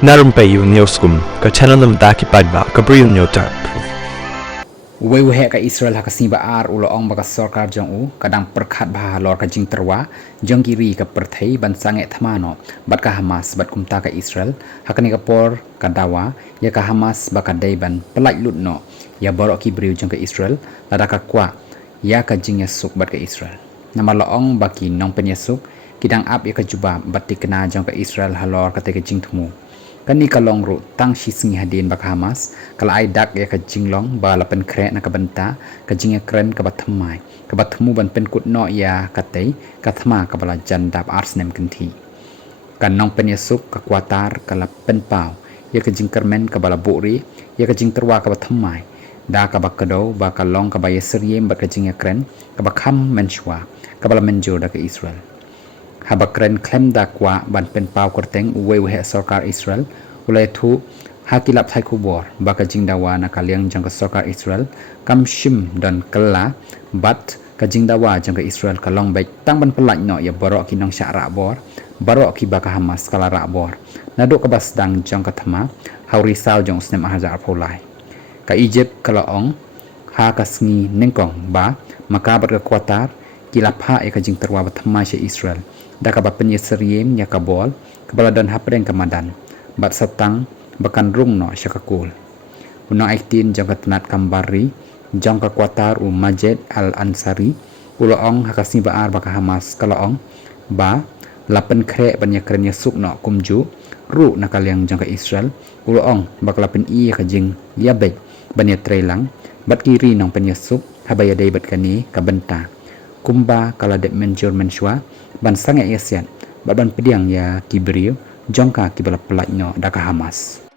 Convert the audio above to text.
Narum payu nioskum ka chananam daki padba ka briu nyotar. Wewe ka Israel ha kasni baar ulo ong baka sarkar jong u kadang perkhat bah lor ka jing terwa jong kiri ka perthei ban sange thmano bat ka Hamas bat kumta ka Israel hakani ka por ka dawa ya ka Hamas baka daiban pelaj lutno ya borok ki briu jong ka Israel lada ka kwa ya ka jing yasuk bat ka Israel nama lo ong baki nong pen yasuk kidang ap ya ka juba bat tikna jong ka Israel halor ka te ka jing thmu kani kalong ru tang shisngi hadin bak Hamas kala ai dak ya ka jinglong ba la pen kre na ka benta ka jing ya kren ka bathmai ka bathmu ban pen kut no ya ka tei ka thma ka bala jan dap arsnem kinthi kan nong pen yasuk ka kwatar kala pen pau ya ka jing kermen ka bala buri ya ka jing terwa ka bathmai da ka bakado ba ka long ka ba yesriem ba ka jing ya kren ka ba kham menshwa ka bala menjo da ka Israel habakren klem dakwa ban pen pau korteng wewe sarkar Israel ulai thu hakilap thai kubor baka jingdawa na kaliang jang ka sarkar Israel kam shim dan kala bat ka jingdawa jang ka Israel kalong baik tang ban pelaj no ya borok kinong sya ra bor borok ki baka Hamas kala ra bor naduk ka basdang jang ka thama hauri sao jang usnem ahazar pholai ka Egypt kala ong ha kasngi nengkong ba maka bat ka kwatar kilapha e ka jing terwa bathma sya Israel da ka bapen yesriem nya ka bol kebala dan hapreng kamadan bat satang bakan rung no syakakul unang 18 jang ka tenat kambari jang ka kwatar Majed al Ansari uloong hakasni baar baka Hamas kalaong ba lapen kre banya krenya suk no kumju ru nakaliang jang ka Israel uloong bak lapen i ka jing yabek banya trelang bat kiri nong penyesuk habaya dai bat kani ka benta kumba kala dek menjur menshwa ban sange yasian ban pediang ya kibriu jongka kibala pelaj no daka Hamas